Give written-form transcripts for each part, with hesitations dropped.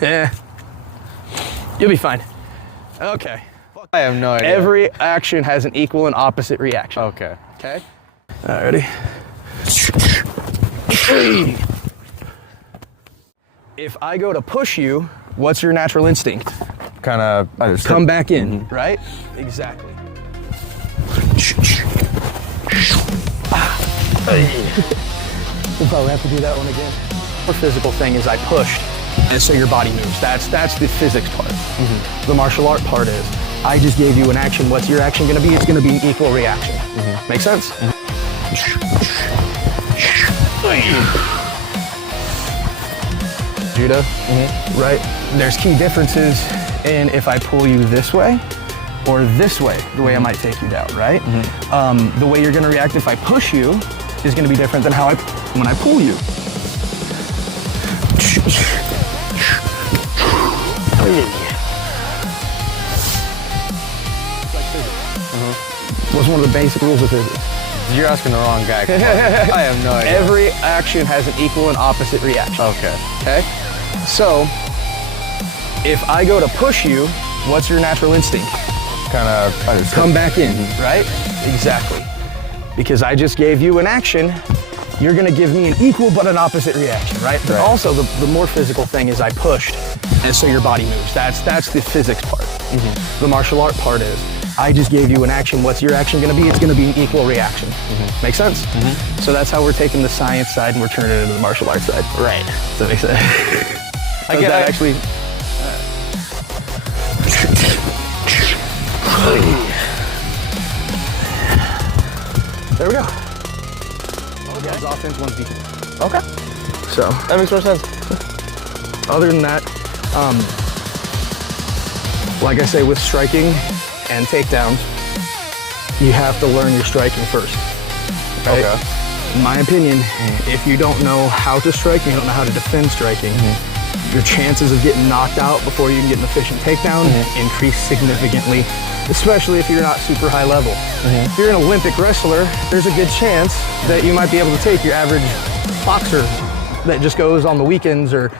Yeah. You'll be fine. Okay. I have no idea. Every action has an equal and opposite reaction. Okay. Okay? All right, ready? If I go to push you, what's your natural instinct? Kind of Come back in, right? Exactly. We'll probably have to do that one again. The physical thing is I pushed, and so your body moves. That's the physics part. The martial art part is I just gave you an action. What's your action gonna be? It's gonna be equal reaction. Make sense? Judo, right? There's key differences in if I pull you this way or this way, the way I might take you down, right? The way you're gonna react if I push you is gonna be different than how when I pull you. What's one of the basic rules of physics? You're asking the wrong guy. I have no idea. Every action has an equal and opposite reaction. Okay? So, if I go to push you, what's your natural instinct? Kind of come back in, right? Exactly. Because I just gave you an action, you're gonna give me an equal but an opposite reaction, right? But also the more physical thing is I pushed, and so your body moves. That's the physics part. The martial art part is I just gave you an action. What's your action gonna be? It's gonna be an equal reaction. Make sense? So that's how we're taking the science side and we're turning it into the martial arts side. Right. Does that make sense? I get that actually. There we go. Okay. One's offense, one's defense. Okay. So that makes more sense. Other than that, like I say, with striking and takedowns, you have to learn your striking first. Right? Okay. In my opinion, if you don't know how to strike, you don't know how to defend striking, your chances of getting knocked out before you can get an efficient takedown increase significantly, especially if you're not super high level. If you're an Olympic wrestler, there's a good chance that you might be able to take your average boxer that just goes on the weekends or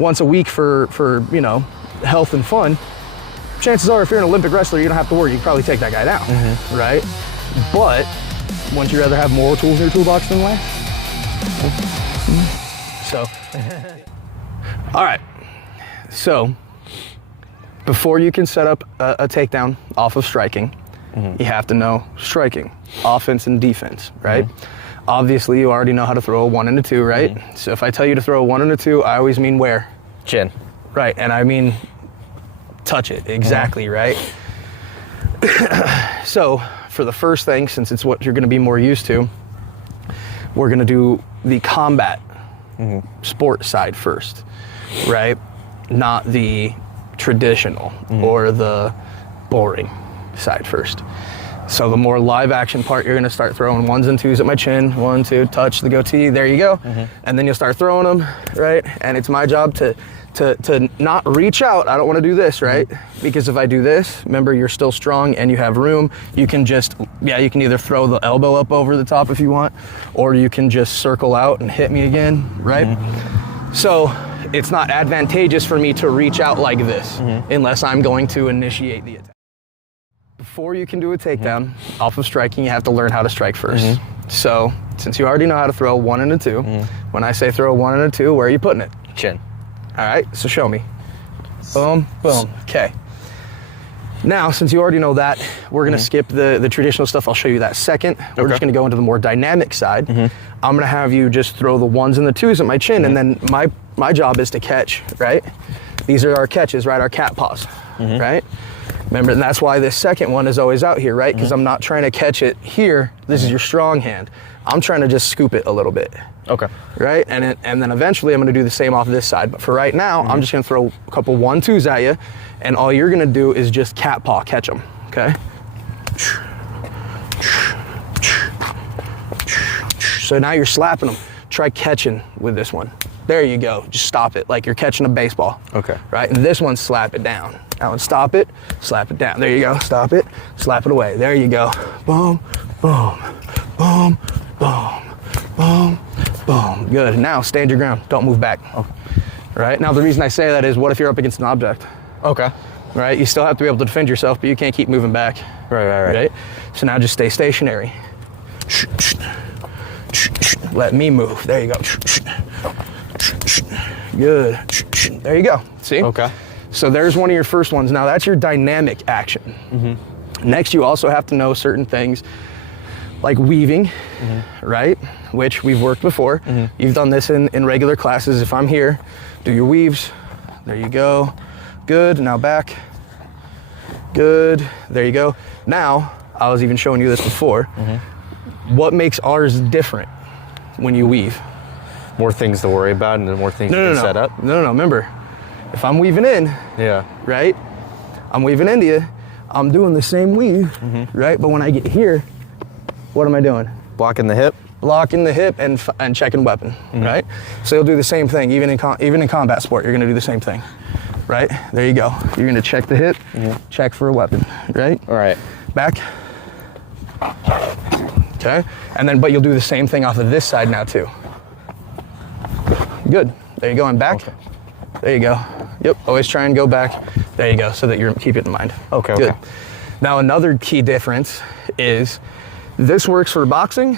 once a week for you know, health and fun. Chances are if you're an Olympic wrestler, you don't have to worry, you can probably take that guy down, right? But wouldn't you rather have more tools in your toolbox than less? So, all right. So, before you can set up a takedown off of striking, you have to know striking, offense and defense, right? Obviously, you already know how to throw a 1 and a 2, right? So if I tell you to throw a 1 and a 2, I always mean where? Chin. Right, and I mean touch it, exactly, right? So, for the first thing, since it's what you're gonna be more used to, we're gonna do the combat sport side first, right? Not the traditional or the boring side first. So the more live action part, you're gonna start throwing 1s and 2s at my chin. 1, 2, touch the goatee, there you go. And then you'll start throwing them, right? And it's my job to not reach out. I don't wanna do this, right? Because if I do this, remember you're still strong and you have room, you can just, you can either throw the elbow up over the top if you want, or you can just circle out and hit me again, right? So it's not advantageous for me to reach out like this unless I'm going to initiate the attack. Before you can do a takedown off of striking, you have to learn how to strike first. So since you already know how to throw a 1 and a 2, when I say throw a 1 and a 2, where are you putting it? Chin. All right, so show me. Boom, boom, okay. Now, since you already know that, we're gonna skip the traditional stuff. I'll show you that second. We're just gonna go into the more dynamic side. I'm gonna have you just throw the 1s and the 2s at my chin, and then my job is to catch, right? These are our catches, right? Our cat paws, right? Remember, and that's why this second one is always out here, right? Because I'm not trying to catch it here. This is your strong hand. I'm trying to just scoop it a little bit. Okay. Right? And then eventually I'm gonna do the same off this side. But for right now, I'm just gonna throw a couple 1, 2s at you, and all you're gonna do is just cat paw catch them, okay? So now you're slapping them. Try catching with this one. There you go, just stop it, like you're catching a baseball. Okay. Right, and this one, slap it down. That one, stop it, slap it down. There you go, stop it, slap it away. There you go, boom, boom, boom, boom, boom, boom. Good, now stand your ground, don't move back. right? Now, the reason I say that is, what if you're up against an object, Okay. right? You still have to be able to defend yourself, but you can't keep moving back. Right. So now just stay stationary. Let me move. There you go. Good. There you go. See? Okay. So there's one of your first ones. Now that's your dynamic action. Next, you also have to know certain things like weaving, right? Which we've worked before. You've done this in regular classes. If I'm here, do your weaves. There you go. Good. Now back. Good. There you go. Now, I was even showing you this before. What makes ours different when you weave? More things to worry about and more things to set up? No. Remember, if I'm weaving in, Yeah. right? I'm weaving into you. I'm doing the same weave, right? But when I get here, what am I doing? Blocking the hip? Blocking the hip and checking weapon, right? So you'll do the same thing, even in combat sport, you're gonna do the same thing, right? There you go. You're gonna check the hip, check for a weapon, right? All right. Back. Okay, and then, but you'll do the same thing off of this side now too. Good, there you go, and back. Okay. There you go. Yep, always try and go back. There you go, so that you keep it in mind. Okay, Good. okay. Now another key difference is this works for boxing,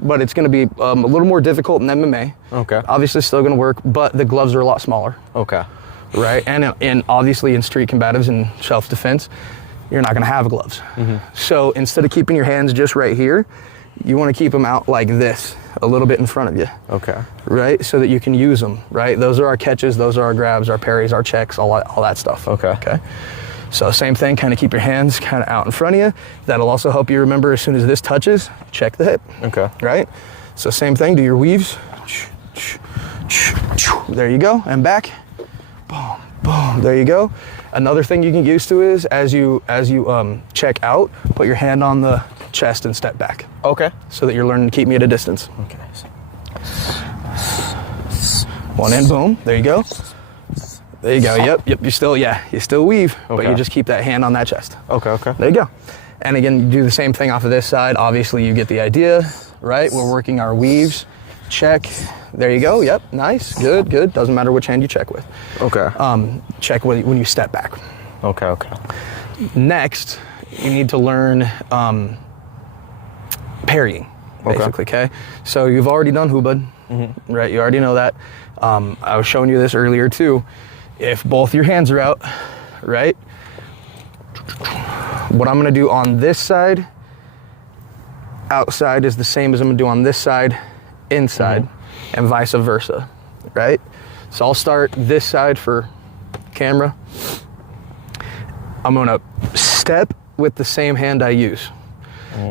but it's gonna be a little more difficult in MMA. Okay. Obviously still gonna work, but the gloves are a lot smaller, Okay. right? And obviously in street combatives and self-defense, you're not gonna have gloves. So instead of keeping your hands just right here, you wanna keep them out like this, a little bit in front of you. Okay. Right? So that you can use them, right? Those are our catches, those are our grabs, our parries, our checks, all that stuff. Okay. So same thing, kind of keep your hands kind of out in front of you. That'll also help you remember as soon as this touches, check the hip. Okay. Right? So same thing, do your weaves. There you go, and back. Boom, boom, there you go. Another thing you can get used to is as you check out, put your hand on the chest and step back. Okay. So that you're learning to keep me at a distance. Okay. One and boom, there you go. There you go, yep, you still weave, but Okay. you just keep that hand on that chest. Okay. There you go. And again, you do the same thing off of this side. Obviously you get the idea, right? We're working our weaves, check. There you go, yep, nice, good. Doesn't matter which hand you check with. Okay. Check when you step back. Okay. Next, you need to learn parrying, basically, okay? So you've already done hubad, right? You already know that. I was showing you this earlier too. If both your hands are out, right? What I'm gonna do on this side, outside, is the same as I'm gonna do on this side, inside, and vice versa, right? So I'll start this side for camera. I'm gonna step with the same hand I use.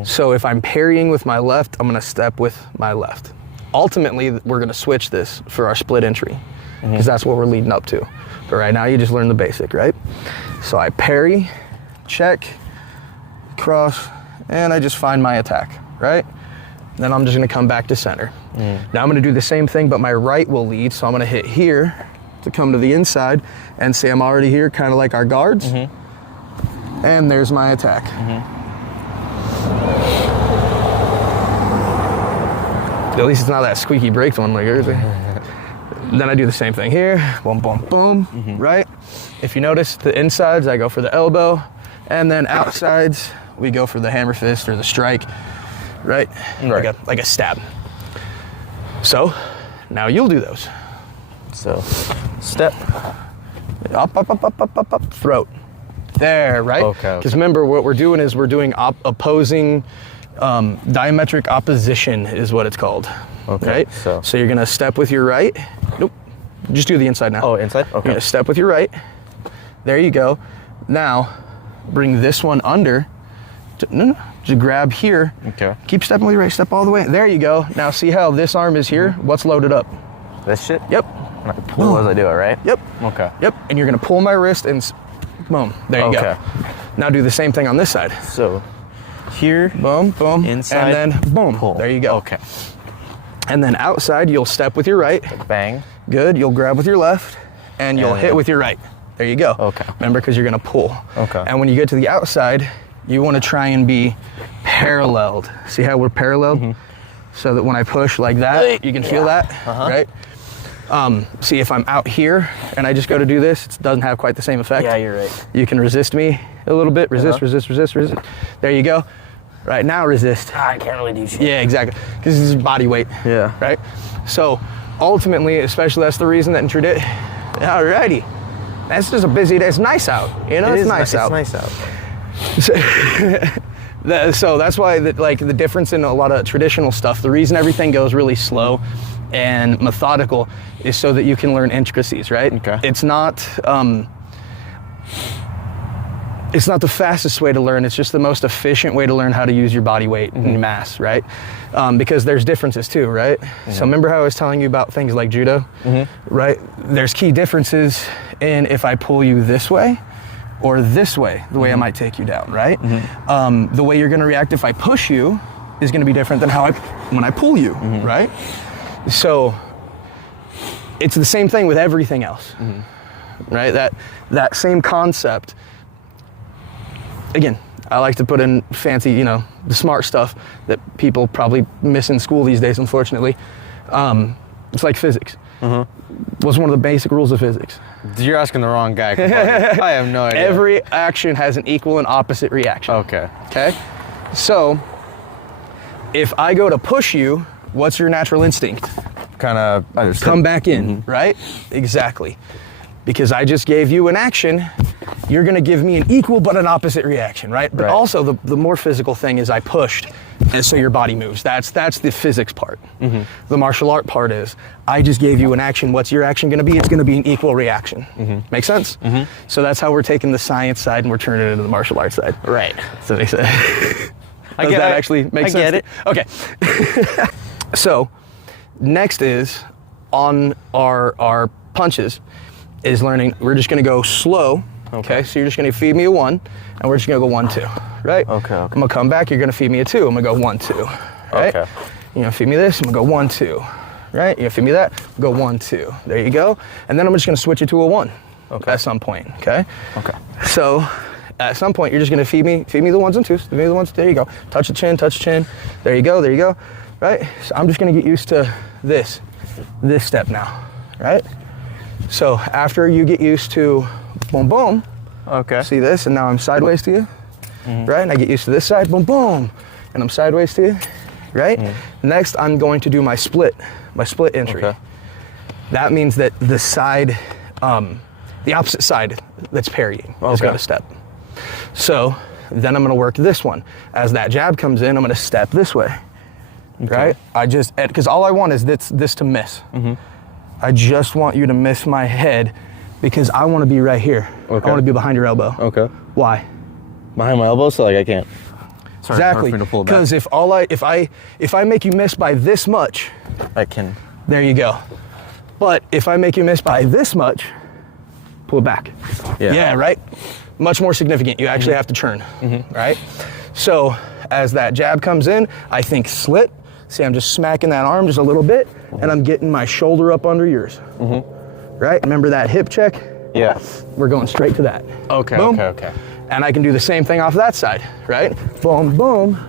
So if I'm parrying with my left, I'm gonna step with my left. Ultimately, we're gonna switch this for our split entry, because that's what we're leading up to. But right now, you just learn the basic, right? So I parry, check, cross, and I just find my attack, right? Then I'm just gonna come back to center. Now I'm gonna do the same thing, but my right will lead, so I'm gonna hit here to come to the inside, and say I'm already here, kind of like our guards. And there's my attack. At least it's not that squeaky brakes one like yours. Then I do the same thing here, boom, boom, boom, right? If you notice, the insides, I go for the elbow, and then outsides, we go for the hammer fist or the strike, right? Like a stab. So, now you'll do those. So, step. Up, throat. There, right? Okay. Because remember, what we're doing is we're doing opposing, diametric opposition is what it's called. Okay. Right? So you're gonna step with your right. Nope. Just do the inside now. Oh, inside? Okay. You're gonna step with your right. There you go. Now, bring this one under. Just grab here. Okay. Keep stepping with your right. Step all the way. There you go. Now see how this arm is here? What's loaded up? This shit? Yep. I pull as I do it, right? Yep. Okay. Yep. And you're gonna pull my wrist and boom. There you go. Now do the same thing on this side. So here, boom, boom, inside, and then boom. pull. There you go. Okay. And then outside, you'll step with your right. Bang. Good. You'll grab with your left, and you'll hit with your right. There you go. Okay. Remember, because you're gonna pull. Okay. And when you get to the outside, you want to try and be paralleled. See how we're paralleled? So that when I push like that, you can feel that, right? See, if I'm out here and I just go to do this, it doesn't have quite the same effect. Yeah, you're right. You can resist me a little bit. Resist, resist, resist, resist. There you go. Right now, resist. I can't really do shit. Yeah, exactly. Because this is body weight. Yeah. Right? So ultimately, especially that's the reason that in tradition, alrighty. That's just a busy day. It's nice out. You know, it's nice out. It's nice out. So that's why the difference in a lot of traditional stuff, the reason everything goes really slow and methodical is so that you can learn intricacies, right? Okay. It's not the fastest way to learn, it's just the most efficient way to learn how to use your body weight and mass, right? Because there's differences too, right? So remember how I was telling you about things like judo, right? There's key differences in if I pull you this way or this way, the way I might take you down, right? The way you're gonna react if I push you is gonna be different than when I pull you, right? So it's the same thing with everything else, right? That same concept. Again, I like to put in fancy, the smart stuff that people probably miss in school these days, unfortunately. It's like physics. What's one of the basic rules of physics? You're asking the wrong guy. I have no idea. Every action has an equal and opposite reaction. Okay. Okay? So, if I go to push you, what's your natural instinct? Kind of Come back in, right? Exactly. Because I just gave you an action, you're gonna give me an equal but an opposite reaction, right? But also the more physical thing is I pushed, and so your body moves. That's the physics part. The martial art part is, I just gave you an action, what's your action gonna be? It's gonna be an equal reaction. Make sense? So that's how we're taking the science side and we're turning it into the martial arts side. Right. So they say, does that actually make sense? I get it. Okay. So next is on our punches, is learning, we're just gonna go slow, okay? So you're just gonna feed me a 1, and we're just gonna go 1, 2, right? Okay. I'm gonna come back, you're gonna feed me a 2, I'm gonna go 1, 2, right? Okay. You're gonna feed me this, I'm gonna go 1, 2, right? You're gonna feed me that, go 1, 2. There you go. And then I'm just gonna switch it to a 1 at some point, okay? Okay. So at some point, you're just gonna feed me the 1s and 2s, feed me the 1s, there you go. Touch the chin, there you go, right? So I'm just gonna get used to this step now, right? So after you get used to boom, boom, see this, and now I'm sideways to you, right? And I get used to this side, boom, boom, and I'm sideways to you, right? Next, I'm going to do my split entry. Okay. That means that the side, the opposite side that's parrying is gonna step. So then I'm gonna work this one. As that jab comes in, I'm gonna step this way, right? Because all I want is this to miss. I just want you to miss my head because I want to be right here. Okay. I want to be behind your elbow. Okay. Why? Behind my elbow, so I can't. Sorry, exactly. Because if I make you miss by this much, I can. There you go. But if I make you miss by this much, pull it back. Yeah, right? Much more significant. You actually have to turn, right? So as that jab comes in, I think slit. See, I'm just smacking that arm just a little bit, and I'm getting my shoulder up under yours. Right? Remember that hip check? Yeah. We're going straight to that. Okay, boom. okay. And I can do the same thing off that side, right? Boom, boom.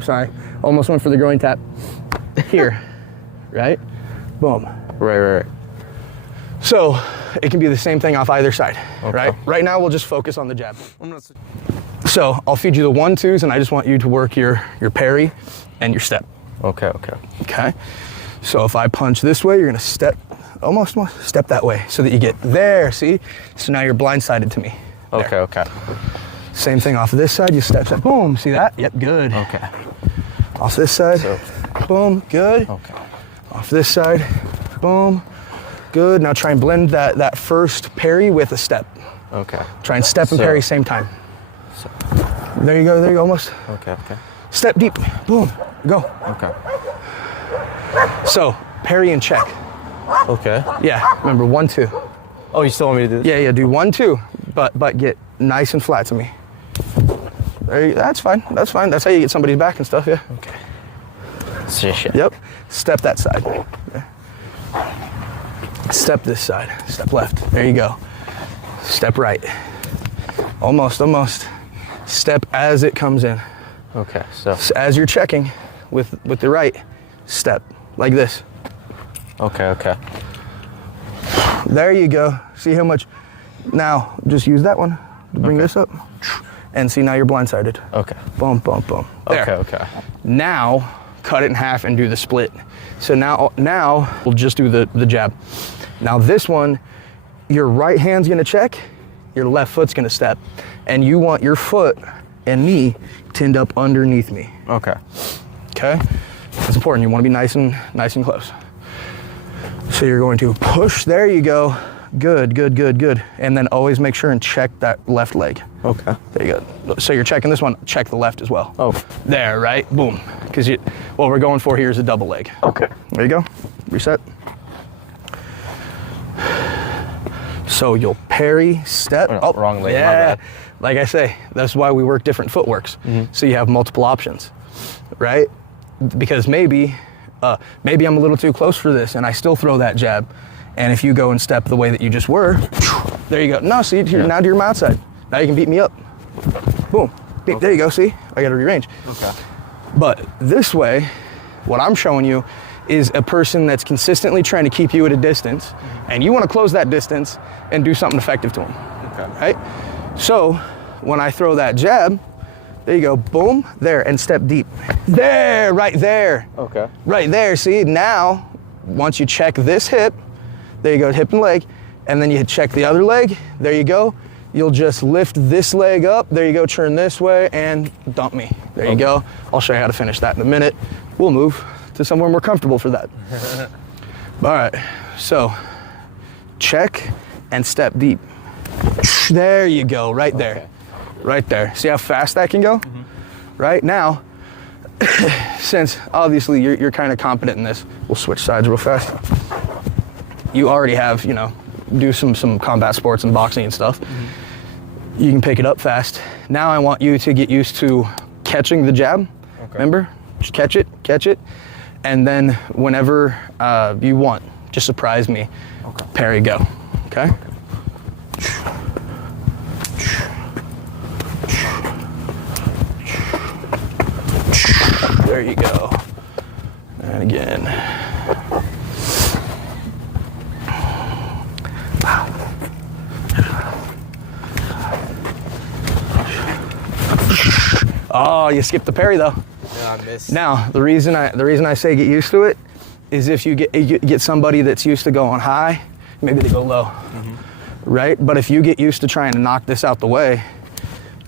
Sorry, almost went for the groin tap. Here, right? Boom. Right. So it can be the same thing off either side, right? Right now we'll just focus on the jab. So I'll feed you the 1, 2s, and I just want you to work your parry and your step. Okay. So if I punch this way, you're gonna step, almost step that way so that you get there, see? So now you're blindsided to me. There. Okay. Same thing off of this side, you step, boom, see that? Yep, good. Okay. Off this side, boom, good. Okay. Off this side, boom, good. Now try and blend that first parry with a step. Okay. Try and step and parry same time. There you go, almost. Okay. Step deep, boom, go. Okay. So, parry and check. Okay. Yeah, remember 1, 2. Oh, you still want me to do this? Yeah, do 1, 2, but get nice and flat to me. That's fine. That's how you get somebody's back and stuff, yeah. Okay. Shit. Yep, step that side. Okay. Step this side, step left, there you go. Step right. Almost. Step as it comes in. Okay, so as you're checking with the right, step like this. Okay. There you go. See how much? Now, just use that one to bring this up. And see, now you're blindsided. Okay. Boom, boom, boom. There. Okay. Now, cut it in half and do the split. So now we'll just do the jab. Now this one, your right hand's gonna check, your left foot's gonna step. And you want your foot and knee to end up underneath me. Okay. Okay? It's important, you wanna be nice and close. So you're going to push, there you go. Good. And then always make sure and check that left leg. Okay. There you go. So you're checking this one, check the left as well. Oh. There, right? Boom. Because what we're going for here is a double leg. Okay. There you go. Reset. So you'll parry, step. Oh, wrong leg. Yeah. My bad. Like I say, that's why we work different footworks. So you have multiple options, right? Because maybe I'm a little too close for this and I still throw that jab. And if you go and step the way that you just were, there you go. No, see, now you're my outside. Now you can beat me up. Boom. Okay. There you go, see? I got to rearrange. Okay. But this way, what I'm showing you is a person that's consistently trying to keep you at a distance, and you want to close that distance and do something effective to them. Okay. Right? So when I throw that jab, there you go, boom, there, and step deep. There, right there. Okay. Right there, see? Now, once you check this hip, there you go, hip and leg, and then you check the other leg, there you go. You'll just lift this leg up, there you go, turn this way, and dump me. There you go. I'll show you how to finish that in a minute. We'll move to somewhere more comfortable for that. All right, so check and step deep. There you go, right there. Okay. Right there. See how fast that can go? Right now, since obviously you're kind of competent in this, we'll switch sides real fast. You already have, do some combat sports and boxing and stuff. You can pick it up fast. Now I want you to get used to catching the jab. Okay. Remember? Just catch it. And then whenever you want, just surprise me. Okay. Parry, go. Okay? There you go. And again. Oh, you skipped the parry though. Yeah, I missed. Now, the reason I say get used to it is if you get somebody that's used to going high, maybe they go low, right? But if you get used to trying to knock this out the way,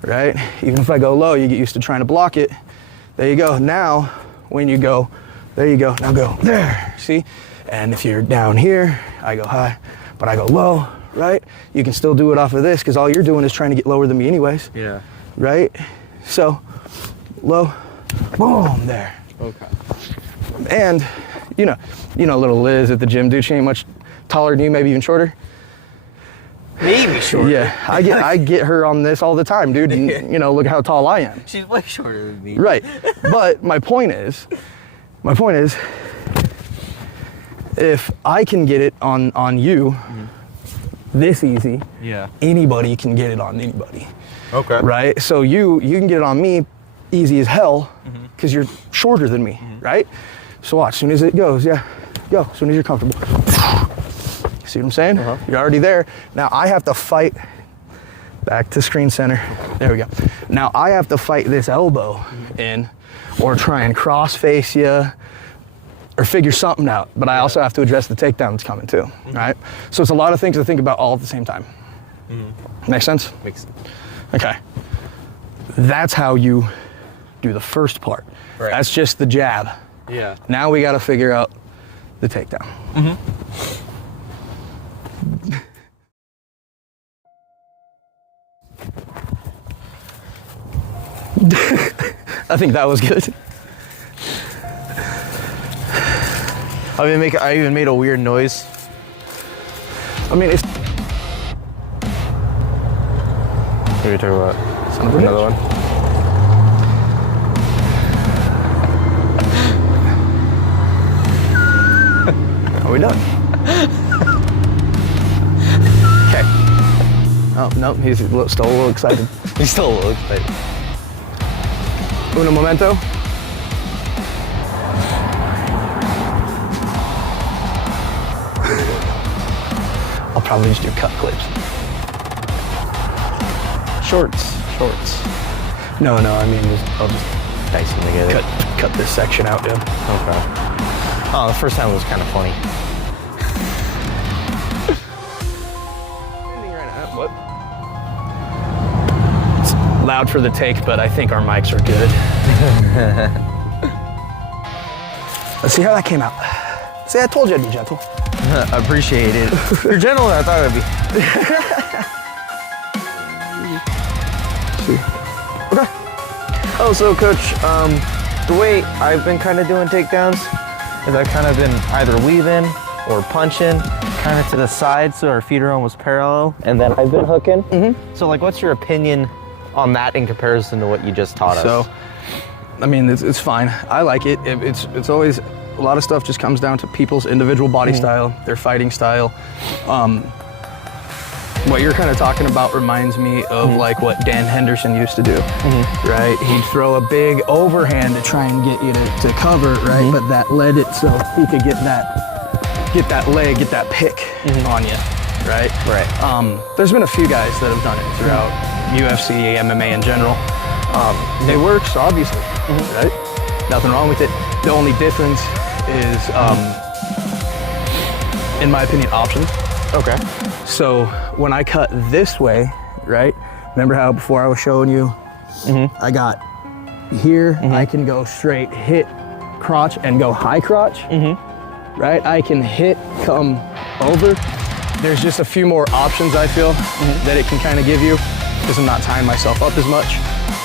right? Even if I go low, you get used to trying to block it. There you go. Now, when you go, there you go. Now go there. See? And if you're down here, I go high, but I go low, right? You can still do it off of this because all you're doing is trying to get lower than me anyways. Yeah. Right? So, low, boom, there. Okay. And, you know little Liz at the gym, dude, she ain't much taller than you, maybe even shorter. Maybe shorter. Yeah, I get her on this all the time, dude. And, look how tall I am. She's way shorter than me. Right. But my point is, if I can get it on you this easy, yeah, anybody can get it on anybody. Okay. Right? So you can get it on me easy as hell because you're shorter than me, right? So watch, as soon as it goes, go, as soon as you're comfortable. See what I'm saying? You're already there. Now I have to fight, back to screen center. There we go. Now I have to fight this elbow in or try and cross face you or figure something out. But I also have to address the takedown that's coming too, right? So it's a lot of things to think about all at the same time. Make sense? Makes sense. Okay. That's how you do the first part. Right. That's just the jab. Yeah. Now we got to figure out the takedown. I think that was good. I even made a weird noise. I mean, it's What are you talking about? son of a Another bitch. one? Are we done? Okay. Oh, no, he's still a little excited. He's still a little excited. Uno momento. probably just do cut clips. Shorts. No, I mean, I'll just Dice them together. cut this section out, dude. Okay. Oh, the first time was kind of funny. What? It's loud for the take, but I think our mics are good. Let's see how that came out. See, I told you I'd be gentle. Appreciate it. You're gentle than I thought I'd be. Okay. Oh, so coach, the way I've been kind of doing takedowns is I've kind of been either weaving or punching kind of to the side so our feet are almost parallel, and then I've been hooking. So like, what's your opinion on that in comparison to what you just taught us? So, I mean, it's fine. I like it. It's always, a lot of stuff just comes down to people's individual body style, their fighting style. What you're kind of talking about reminds me of like what Dan Henderson used to do, right? He'd throw a big overhand to try and get you to cover, right? But that led it so he could get that leg, get that pick on you, right? Right. There's been a few guys that have done it throughout UFC, MMA in general. It works, obviously, right? Nothing wrong with it. The only difference is, in my opinion, options. Okay. So when I cut this way, right? Remember how before I was showing you, I got here, I can go straight, hit crotch and go high crotch, right? I can hit, come over. There's just a few more options I feel that it can kind of give you because I'm not tying myself up as much.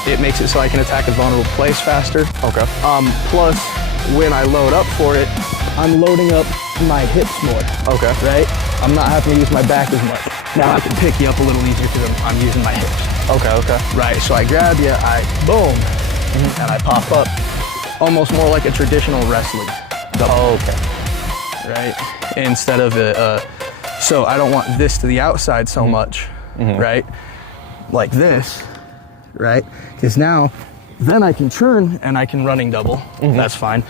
It makes it so I can attack a vulnerable place faster. Okay. Plus, when I load up for it, I'm loading up my hips more. Okay. Right? I'm not having to use my back as much. Now I can pick you up a little easier because I'm using my hips. Okay. Right, so I grab you, I boom, and I pop up. Almost more like a traditional wrestling. Okay. Right? Instead of so I don't want this to the outside so much, right? Like this, right? Because now, then I can turn and I can running double. That's fine.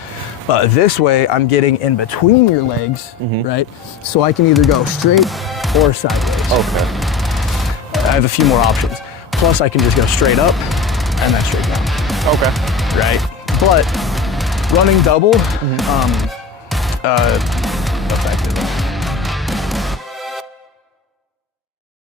But this way, I'm getting in between your legs, right? So I can either go straight or sideways. Okay. I have a few more options. Plus, I can just go straight up and then straight down. Okay. Right? But running double, effective.